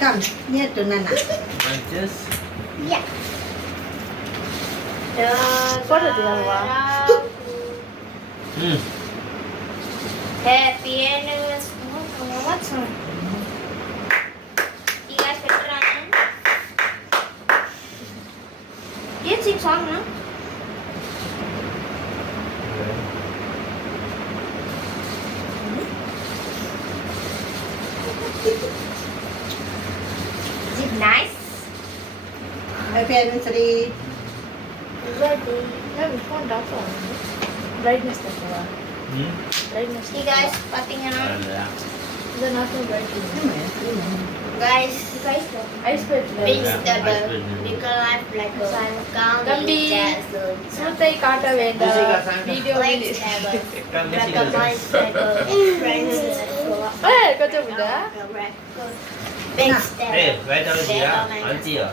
Come. Near to Nana. Bunches. Yeah. What are the other one? Happy anniversary. What's on? You guys better run. You sing song, no? Is it nice? Happy anniversary. Ready. No, we found out on brightness. Brightness. You guys patingin na. The national brightness. Guys, I spent vegetable. Little life like a count Gambi. Smutay kata veda. Video release. vegetable. Like a mice like a friends. Eh, kau tu budak? Vegetable. Hey, right over here. Auntie.